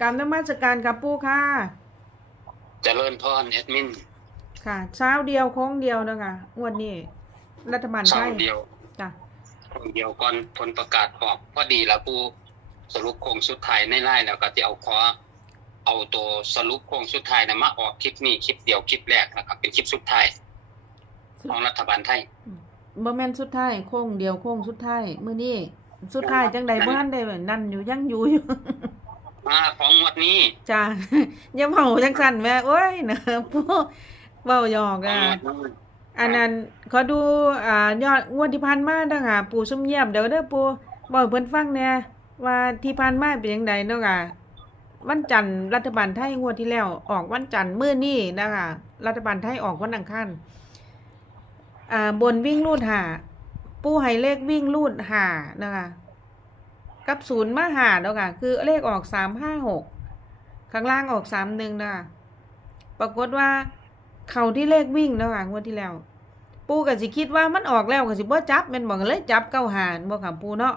กรรมนมัสการกับปูค่ะเจริญพรแอดมิน ค่ะ เช้าเดียวโค้งเดียวนะคะงวดนี้ รัฐบาลเช้าไทยเดียวจ้ะคนเดียวก่อนผลประกาศออกพอดีแล้วผู้สรุปโครงสุดท้ายในไล่แล้วก็จะเอาขอเอาตัวสรุปโครงสุดท้ายนะมาออกคลิปนี้คลิปเดียวคลิปแรกนะครับ เป็นคลิปสุดท้ายของรัฐบาลไทยบ่แม่นสุดท้ายโค้งเดียวโค้งสุดท้ายมื้อนี้สุดท้ายจังใดบ่ทันได้แบบนั่นอยู่ยังอยู่อยู่ มาของงวดนี้จ้าอย่าเว้าจังซั่นแม่โอ้ยนะปูเว้าหยอกของอะงวดนี้อันนั้นขอดูอ่ายอดงวดที่ผ่านมาเด้อค่ะปู่ซุ่มเงียบเดี๋ยวเด้อปู่บอกให้เพิ่นฟังแหน่ว่าที่ผ่านมาเป็นจังไดเนาะค่ะวันจันทร์รัฐบาลไทยงวดที่แล้วออกวันจันทร์มื้อนี้นะคะรัฐบาลไทยออกวันอังคารอ่าบนวิ่งลูดหาปู่ให้เลขวิ่งลูดหานะคะ กับศูนย์มาหาเนาะค่ะ คือเลขออกสามห้าหกข้างล่างออกสามหนึ่งนะคะปรากฏว่าเขาที่เลขวิ่งเนาะค่ะงวดที่แล้ว ปูก็สิคิดว่ามันออกแล้วก็สิบ่จับแม่นบ่ก็เลยจับเก้าหารบ่ค่ะปูเนาะ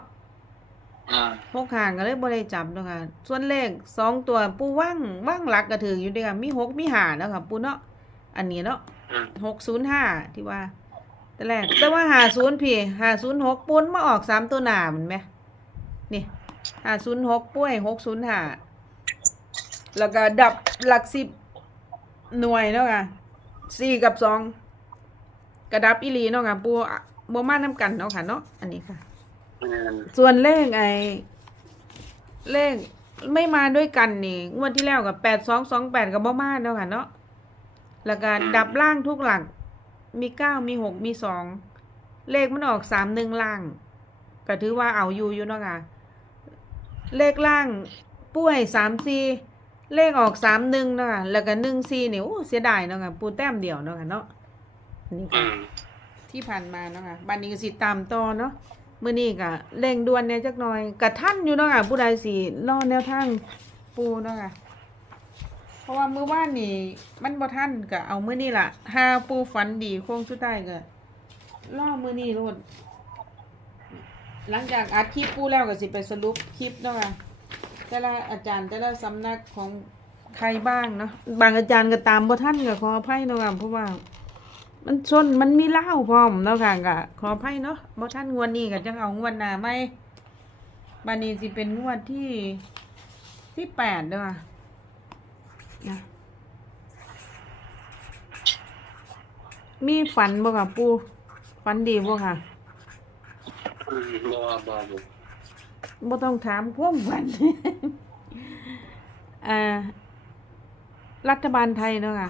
อ่าหกหางก็เลยบ่ได้จับเนาะค่ะ ส่วนเลขสองตัวปูว่างว่างหลักก็ถืออยู่เด้อค่ะมีหกมีห้าเนาะค่ะปูเนาะอันนี้เนาะอืมหกศูนย์ห้าที่ว่าแต่แรกแต่ว่าห้าศูนย์พี่ห้าศูนย์หกปูนมาออกสามตัวหน้ามันไหม นี่ห้าศูนย์หกปุ้ยหกศูนย์ห้าแล้วก็ดับหลักสิบหน่วยเนาะค่ะสี่กับสองกระดับอีหลีเนาะค่ะปูอะบ่มาน้ำกันเนาะค่ะเนาะอันนี้ค่ะอืมส่วนเลขไอ้เลขไม่มาด้วยกันนี่งวดที่แล้วกับแปดสองสองแปดกับบ่มาเนาะค่ะเนาะแล้วก็ดับล่างทุกหลัก มีเก้ามีหกมีสองเลขมันออกสามหนึ่งล่าง ก็ถือว่าเอาอยู่อยู่เนาะค่ะ เลขล่างปุ้ยสามสี่เลขออกสามหนึ่งเนาะค่ะแล้วก็หนึ่งสี่นี่โอ้เสียดายเนาะค่ะปูแต้มเดียวเนาะค่ะเนาะอันนี่อืค่ะมที่ผ่านมาเนาะค่ะบันนี้ก็สิตามต่อเนาะมื้อนี้ก็เร่งด่วนแหน่จักหน่อยกะทันอยู่เนาะค่ะผู้ใดสิรอแนวทางปูเนาะค่ะ เพราะว่ามื้อวานนี่มันบ่ทันก็เอามื้อนี้ล่ะหาปูฝันดีโค้งสุดท้ายก็รอมื้อนี้โลด หลังจากอัดคลิปปูแล้วก็สิไปสรุปคลิปเนาะค่ะแต่ละอาจารย์แต่ละสำนักของใครบ้างเนาะบางอาจารย์ก็ตามบ่ทันก็ขออภัยเนาะค่ะเพราะว่า มันชนมันมีเล้าพร้อมเนาะค่ะก็ขออภัยเนาะบ่ท่านงวดนี้ก็จังเอางวดหน้าไหมบานี้สิเป็นงวดที่ที่แปดเด้อค่ะนะมีฝันบ่ค่ะปูฝันดีบ่ค่ะ อืมบ่บ่บ่บ่ต้องถามความฝัน อ่า รัฐบาลไทยเนาะค่ะ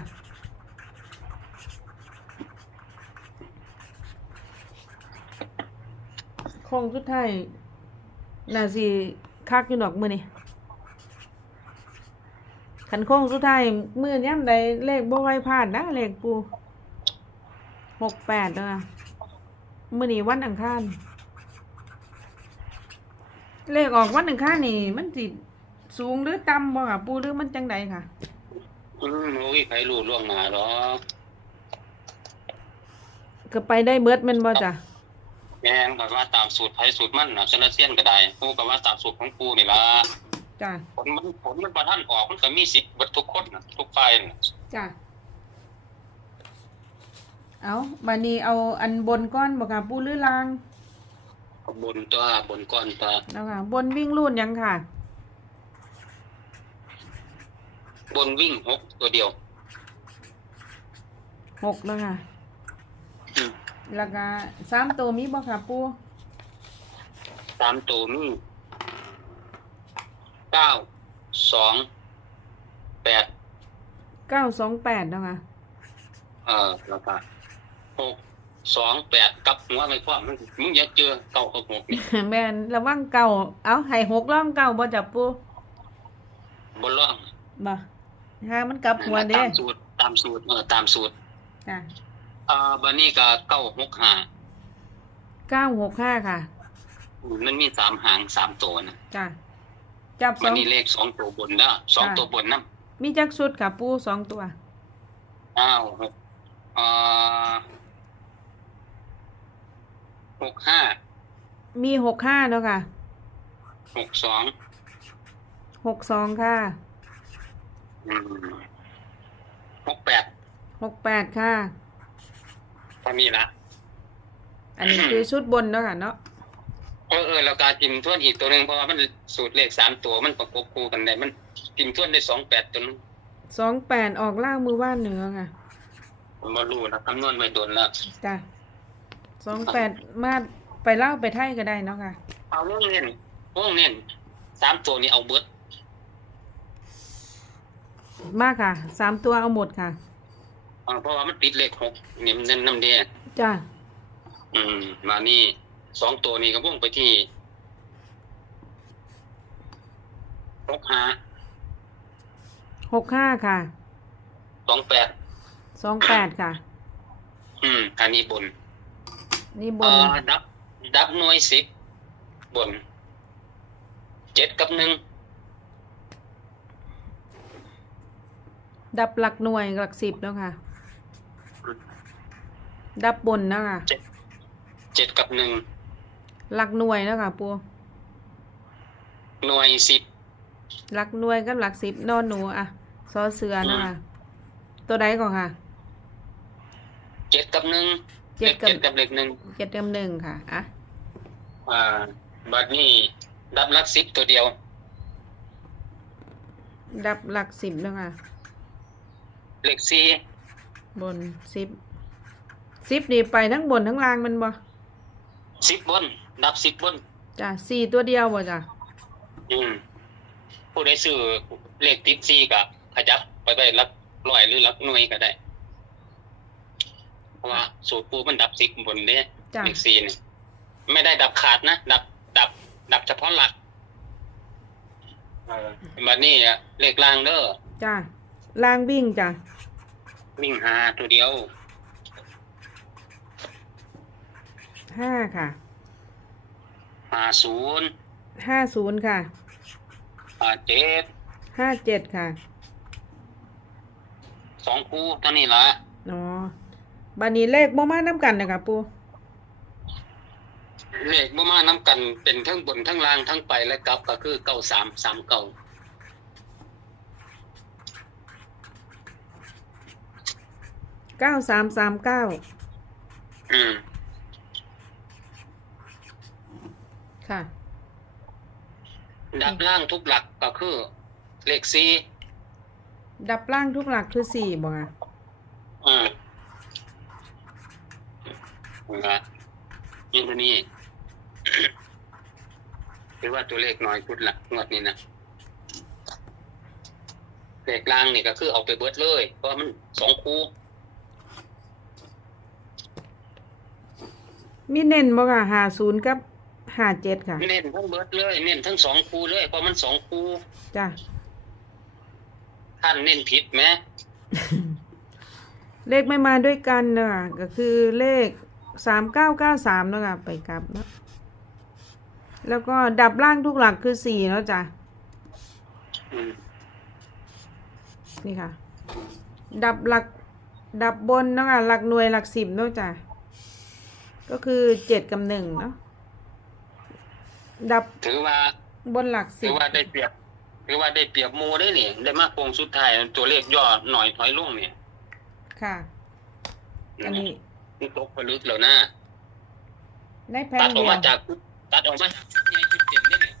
คงสุดท้ายน่าสิคักอยู่ดอกมื้อนี้คันคงสุดท้ายมื้อย่ำใดเลขบ่ค่อยพลาดนะเลขปู68เด้อมื้อนี้วันอังคาร เลขออกวันอังคารนี่ มันสิสูงหรือต่ำบ่ค่ะปูหรือมันจังใดค่ะ อืมโอ้ยใครรู้ล่วงหน้าหรอกก็ไปได้เบิดแม่นบ่จ้ะแม่นก็ว่าตามสูตรไผสูตรมันน่ะซะละเซียนก็ได้ปูก็ว่าตามสูตรของปูนี่ล่ะจ้ะผลมันผลมันบ่ทันออกมันก็มีสิทธิ์เบิดทุกคนน่ะทุกฝ่ายน่ะจ้ะเอาบัดนี้เอาอันบนก้อนบ่ค่ะปูหรือลาง บนตัวบนก้อนตัวแล้วค่ะบนวิ่งรูดยังค่ะ บนวิ่งหกตัวเดียวหกแล้วค่ะอืมแล้วก็สามตัวมีบ่ค่ะปูตามตัวมีเก้าสองแปดเก้าสองแปดแล้วค่ะเอ่อแล้วก็หก สองแปดกลับหัวไม่พร้อมมึงมึงอย่าเจอเก้ากับหกนี่แม่นระวังเก่า เอาให้หกร่องเก่าบ่จับปูบนล่องบ่หามันกลับหัวเด้ตามสูตรตามสูตรเออตามสูตรจ้ะเอ่อบันนี้ก็เก้าหกห้าเก้าหกห้าค่ะอืมมันมีสามหางสามตัวนะจ้ะจับสวัอนงนี้เลขสองตัวบนนะสองค่ะตัวบนนะมีจักชุดค่ะปูสองตัวอ้าวหกเอ่อ หกห้ามีหกห้าแล้วค่ะหกสองหหกสองค่ะอืมหกแปดหกแปดค่ะเท่านี้ละอันนี้คือชุดบนเนาะค่ะเนาะเออเออแล้วการทิมทวนอีกตัวหนึ่งเพราะว่ามันสูตรเลขสามตัวมันประกบคู่กันได้มันทิมทวนได้สองแปดตัวนึงสองแปดออกล่างมือว่านเหนือค่ะผมมารู้นะคำนวณไว้โดนแล้วจ้ะ สองแปดมาไปเล่าไปไทยก็ได้เนาะค่ะ เอาวงเน้นวงเน้นสามตัวนี้เอาเบิดมากค่ะ สามตัวเอาหมดค่ะ อ่าเพราะว่ามันติดเลขหกนี่มันเน้นน้ำเดียจ้ะอืม มานี่สองตัวนี้ก็วงไปที่หกห้าหกห้าค่ะสองแปดสองแปดค่ะ อืมอันนี้บน นี่บเอ่นอดับ ดับหน่วยสิบบนเจ็ดกับหนึ่งดับหลักหน่วยหลักสิบแล้วค่ะ ดับบนแล้วค่ะเจ็ดกับหนึ่งหลักหน่วยแล้วค่ะปูหน่วยสิบหลักหน่วยกับหลักสิบนอนหนูอะซอเสือแล้วค่ะตัวใดก่อนค่ะ เจ็ดกับหนึ่ง เจ็ดกับเจ็ดกับเลขหนึ่งเจ็ดกับหนึ่งค่ะอะอ่าบัดนี้ดับหลักสิบตัวเดียว ดับหลักสิบแล้วค่ะ เลขสี่บนสิบสิบนี่ไปทั้งบนทั้งล่างมันบ่สิบบน ดับสิบบน จ้ะสี่ตัวเดียวบ่จ้ะอืมผู้ใดซื้อเลขติดสี่ก็ขยับไปไปหลักร้อยหรือหลักหน่วยก็ได้เพ ราะว่าสูตรปูมันดับสิบบนเด้จ้ะเลขสี่เนี่ยไม่ได้ดับขาดนะ ดับ ดับ ดับเฉพาะหลักเออบัดนี้อะเลขล่างเด้อจ้ะล่างวิ่งจ้ะวิ่งหาตัวเดียว ห้าค่ะหาศูนย์ห้าศูนย์ค่ะหาเจ็ดห้าเจ็ดค่ะสองคู่เท่านี้ละอ๋อ บันนี้เลขบ่มาน้ำกันนะคะปูเลขบ่มาน้ำกันเป็นทั้งบนทั้งล่างทั้งไปและกลับก็คือเก้าสามสามเก้าเก้าสามสามเก้าอืมค่ะ ดับล่างทุกหลักก็คือเลขสี่ดับล่างทุกหลักคือสี่บ่ค่ะอืม นะยินตัวนี้คือว่าตัวเลขน้อยชุดละงวดนี้นะเลขล่างนี่ก็คือเอาไปเบิดเลย เพราะว่ามันสองคู่มีเน้นบ่ค่ะหาศูนย์กับหาเจ็ดค่ะ เน้นทั้งเบิดเลย เน้นทั้งสองคู่เลย เพราะมันสองคู่จ้ะท่านเน้นผิดไหมเลขไม่มาด้วยกันเนอะก็คือเลข สามเก้าเก้าสามเนอะค่ะไปกลับเนอะแล้วก็ดับล่างทุกหลักคือสี่เนาะจ้ะอืมนี่ค่ะ ดับหลักดับบนเนาะค่ะหลักหน่วยหลักสิบเนาะจ้ะก็คือเจ็ดกับหนึ่งเนาะดับถือว่าบนหลักสิถืบอว่าได้เปรียบถือว่าได้เปรียบหมูได้นี่ได้มากโคงสุดท้ายตัวเลขย่อหน่อยถอยลงเนี่ยค่ะ อันนี้ มันตกไปลึกแล้วนะได้แผ่นตัดออเดีกยวมาจากตัดออกมาจากชุดใหญ่ชุดเต็มนั่นเอง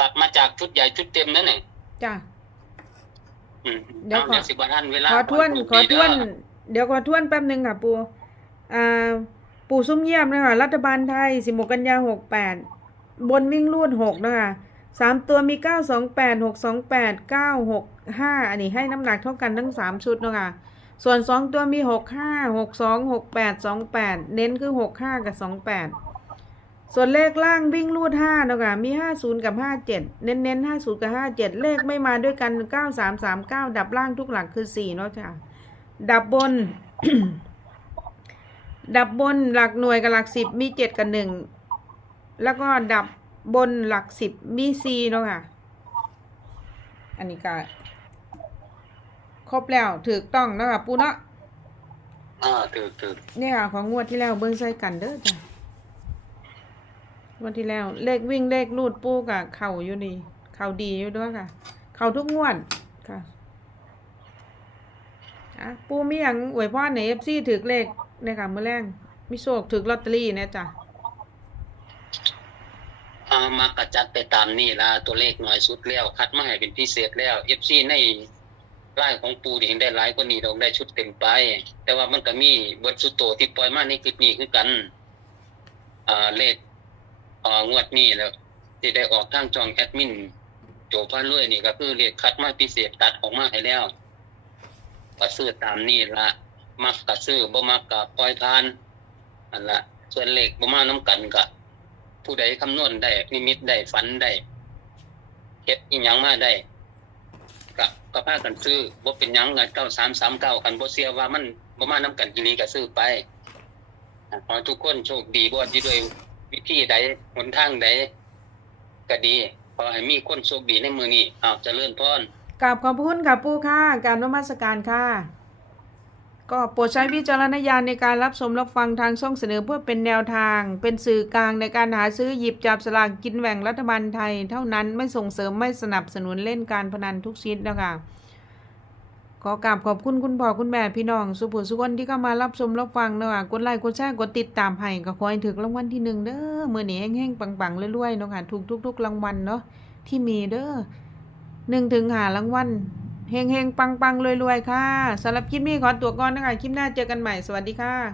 ตัดมาจากชุดใหญ่ชุดเต็มนั่นเองจ้ะ อืมเดี๋ยวขอ อาสิบวันเวลาขอทวนขขอทวนดีเด้อเดี๋ยวขอทวนแป๊บหนึ่งค่ะปูอ่าปูซุ้มเยี่ยมนะคะรัฐบาลไทยสิบหกกันยาหกแปดบนวิ่งรูดหกนะคะสามตัวมีเก้าสองแปดหกสองแปดเก้าหกห้าอันนี้ให้น้ำหนักเท่ากันทั้งสามชุดนะคะ ส่วนสองตัวมีหกห้าหกสองหกแปดสองแปดเน้นคือหกห้ากับสองแปดส่วนเลขล่างวิ่งรูดห้านะคะมีห้าศูนย์กับห้าเจ็ดเน้นเน้นห้าศูนย์กับห้าเจ็ดเลขไม่มาด้วยกันเก้าสามสามเก้าดับล่างทุกหลักคือสี่เนาะจ้ะดับบน ดับบนหลักหน่วยกับหลักสิบมีเจ็ดกับหนึ่งแล้วก็ดับบนหลักสิบมีสี่เนาะค่ะ อันนี้ก็ ครบแล้วถูกต้องเนาะค่ะปูเนาะอ่าถือถือเนี่ยค่ะของงวดที่แล้วเบิ้งใส่กันเด้อจ้ะวันที่แล้ว เลขวิ่งเลขรูดปูกับเข่าอยู่ดีเข่าดีอยู่ด้วยค่ะ เข่าทุกงวดค่ะอะปูมีอย่างอวยพรในเอฟซีถือเลขเนี่ยค่ะเมื่อแรงมีโชคถือลอตเตอรี่เนี่ยจ้ะอ่ามากระจัดไปตามนี่ละตัวเลขน้อยสุดแล้ว คัดมาให้เป็นพิเศษแล้ว FC ใน รายของปูนี่เห็นได้หลายกว่านี้ดอกได้ชุดเต็มไป แต่ว่ามันก็มีเบิดสุดโตที่ปล่อยมาในคลิปนี้คือกัน อ่าเลขอ่างวดนี้แล้วที่ได้ออกทางจองแอดมินโจพารวยนี่ก็คือเลขคัดมาพิเศษตัดออกมาให้แล้วก็ซื้อตามนี่ละมักก็ซื้อบ่มักก็ปล่อยทานอันละส่วนเลขบ่มานํกันก็ผู้ใดคำนวณได้นิมิตได้ฝันได้เฮ็ดอีหยังมาได้ ก็พากันซื้อบ่เป็นยังกันเก้าสามสามเก้ากันบ่เสียว่ามันบ่มาน้ากันกิรีก็ซื้อไปขอทุกคนโชคดีบ่ว่ด้วยวิธีใดหนทางใดก็ดีขอให้มีคนโชคดีในมือนี้อ้าวเจริญพรกราบขอบพระคุณค่ะปู่ค่ะการนมัสการค่ะ ก็โปรดใช้วิจารณญาณในการรับชมรับฟังทางช่องเสนอเพื่อเป็นแนวทาง เป็นสื่อกลางในการหาซื้อหยิบจับสลากกินแบ่งรัฐบาลไทย เท่านั้นไม่ส่งเสริมไม่สนับสนุนเล่นการพนันทุกชนิดนะคะขอกราบขอบคุณคุณพ่อคุณแม่พี่น้อง สุภุสุคนที่เข้ามารับชมรับฟังเนาะคะกดไลค์กดแชร์กดติดตามให้ก็ขอให้ถึงรางวัลที่หนึ่งเด้อมือนี้แห้งๆปังๆเรวยๆนะค่ะถูกทุกๆรางวัลเนาะที่มีเด้อหนึ่งถึงหารางวัล เฮงเฮงปังปังรวยรวยๆค่ะสำหรับคลิปนี้ขอตัวก่อนนะคะคลิปหน้าเจอกันใหม่สวัสดีค่ะ